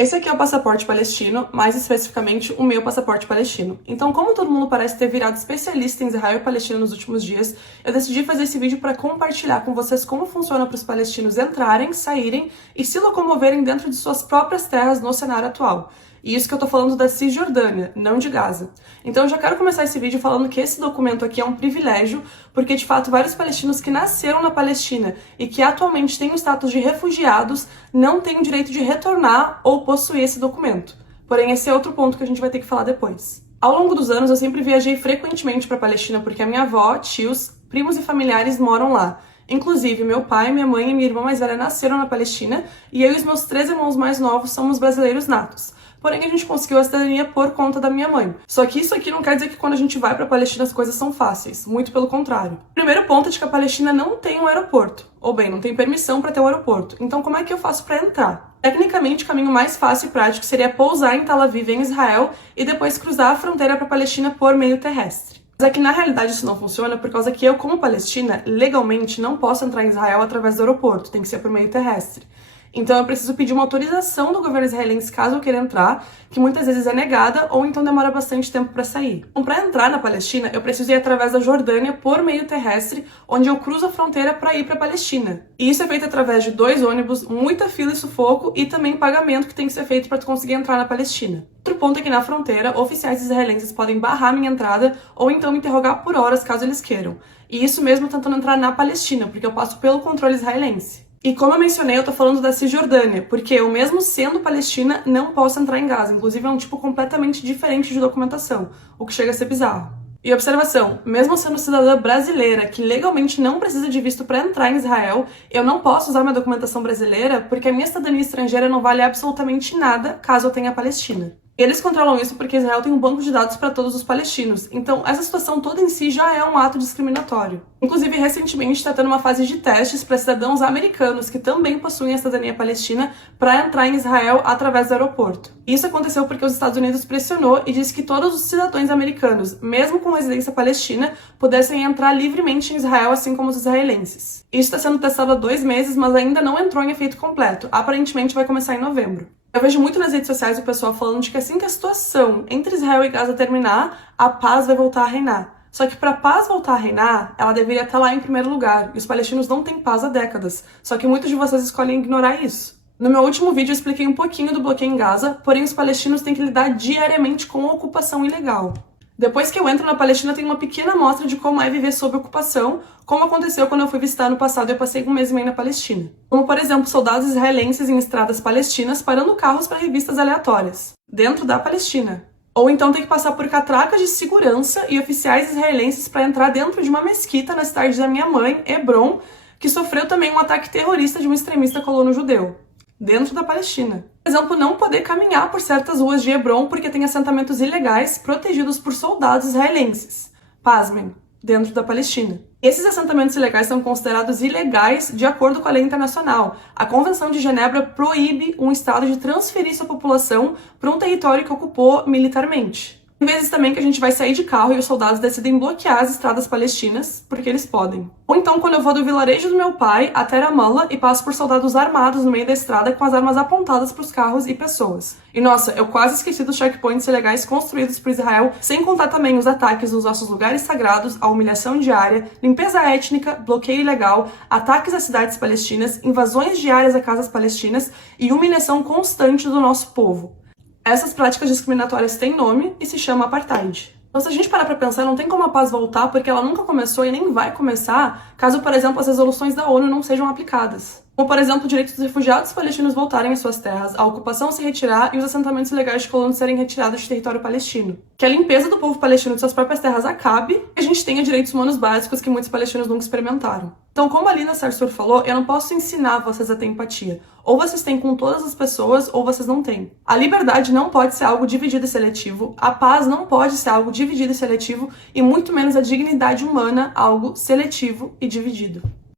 Esse aqui é o passaporte palestino, mais especificamente o meu passaporte palestino. Então, como todo mundo parece ter virado especialista em Israel e Palestina nos últimos dias, eu decidi fazer esse vídeo para compartilhar com vocês como funciona para os palestinos entrarem, saírem e se locomoverem dentro de suas próprias terras no cenário atual. E isso que eu tô falando da Cisjordânia, não de Gaza. Então eu já quero começar esse vídeo falando que esse documento aqui é um privilégio, porque de fato vários palestinos que nasceram na Palestina e que atualmente têm o status de refugiados não têm o direito de retornar ou possuir esse documento. Porém, esse é outro ponto que a gente vai ter que falar depois. Ao longo dos anos, eu sempre viajei frequentemente para a Palestina porque a minha avó, tios, primos e familiares moram lá. Inclusive, meu pai, minha mãe e minha irmã mais velha nasceram na Palestina e eu e os meus 3 irmãos mais novos somos brasileiros natos. Porém, a gente conseguiu a cidadania por conta da minha mãe. Só que isso aqui não quer dizer que quando a gente vai pra Palestina as coisas são fáceis. Muito pelo contrário. O primeiro ponto é de que a Palestina não tem um aeroporto. Ou bem, não tem permissão para ter um aeroporto. Então, como é que eu faço para entrar? Tecnicamente, o caminho mais fácil e prático seria pousar em Tel Aviv, em Israel, e depois cruzar a fronteira para a Palestina por meio terrestre. Mas é que na realidade isso não funciona por causa que eu, como palestina, legalmente não posso entrar em Israel através do aeroporto. Tem que ser por meio terrestre. Então eu preciso pedir uma autorização do governo israelense caso eu queira entrar, que muitas vezes é negada ou então demora bastante tempo para sair. Então, para entrar na Palestina, eu preciso ir através da Jordânia por meio terrestre, onde eu cruzo a fronteira para ir para a Palestina. E isso é feito através de 2 ônibus, muita fila e sufoco e também pagamento que tem que ser feito para tu conseguir entrar na Palestina. Outro ponto é que na fronteira, oficiais israelenses podem barrar minha entrada ou então me interrogar por horas caso eles queiram. E isso mesmo tentando entrar na Palestina, porque eu passo pelo controle israelense. E como eu mencionei, eu tô falando da Cisjordânia, porque eu mesmo sendo palestina não posso entrar em Gaza. Inclusive é um tipo completamente diferente de documentação, o que chega a ser bizarro. E observação, mesmo sendo cidadã brasileira, que legalmente não precisa de visto para entrar em Israel, eu não posso usar minha documentação brasileira porque a minha cidadania estrangeira não vale absolutamente nada caso eu tenha a Palestina. Eles controlam isso porque Israel tem um banco de dados para todos os palestinos, então essa situação toda em si já é um ato discriminatório. Inclusive, recentemente está tendo uma fase de testes para cidadãos americanos que também possuem a cidadania palestina para entrar em Israel através do aeroporto. Isso aconteceu porque os Estados Unidos pressionou e disse que todos os cidadãos americanos, mesmo com residência palestina, pudessem entrar livremente em Israel, assim como os israelenses. Isso está sendo testado há 2 meses, mas ainda não entrou em efeito completo. Aparentemente vai começar em novembro. Eu vejo muito nas redes sociais o pessoal falando de que assim que a situação entre Israel e Gaza terminar, a paz vai voltar a reinar. Só que para a paz voltar a reinar, ela deveria estar lá em primeiro lugar, e os palestinos não têm paz há décadas, só que muitos de vocês escolhem ignorar isso. No meu último vídeo eu expliquei um pouquinho do bloqueio em Gaza, porém os palestinos têm que lidar diariamente com a ocupação ilegal. Depois que eu entro na Palestina, tem uma pequena amostra de como é viver sob ocupação, como aconteceu quando eu fui visitar no passado e eu passei 1 mês e meio na Palestina. Como, por exemplo, soldados israelenses em estradas palestinas parando carros para revistas aleatórias, dentro da Palestina. Ou então tem que passar por catracas de segurança e oficiais israelenses para entrar dentro de uma mesquita na cidade da minha mãe, Hebron, que sofreu também um ataque terrorista de um extremista colono judeu, dentro da Palestina. Por exemplo, não poder caminhar por certas ruas de Hebron porque tem assentamentos ilegais protegidos por soldados israelenses. Pasmem, dentro da Palestina. Esses assentamentos ilegais são considerados ilegais de acordo com a lei internacional. A Convenção de Genebra proíbe um Estado de transferir sua população para um território que ocupou militarmente. Tem vezes também que a gente vai sair de carro e os soldados decidem bloquear as estradas palestinas, porque eles podem. Ou então quando eu vou do vilarejo do meu pai até Ramallah e passo por soldados armados no meio da estrada com as armas apontadas para os carros e pessoas. E nossa, eu quase esqueci dos checkpoints ilegais construídos por Israel, sem contar também os ataques nos nossos lugares sagrados, a humilhação diária, limpeza étnica, bloqueio ilegal, ataques às cidades palestinas, invasões diárias a casas palestinas e humilhação constante do nosso povo. Essas práticas discriminatórias têm nome e se chama apartheid. Então, se a gente parar pra pensar, não tem como a paz voltar porque ela nunca começou e nem vai começar caso, por exemplo, as resoluções da ONU não sejam aplicadas. Como, por exemplo, o direito dos refugiados palestinos voltarem às suas terras, a ocupação se retirar e os assentamentos ilegais de colonos serem retirados de território palestino. Que a limpeza do povo palestino de suas próprias terras acabe e a gente tenha direitos humanos básicos que muitos palestinos nunca experimentaram. Então, como a Lina Sarsur falou, eu não posso ensinar vocês a ter empatia. Ou vocês têm com todas as pessoas, ou vocês não têm. A liberdade não pode ser algo dividido e seletivo, a paz não pode ser algo dividido e seletivo, e muito menos a dignidade humana algo seletivo e dividido.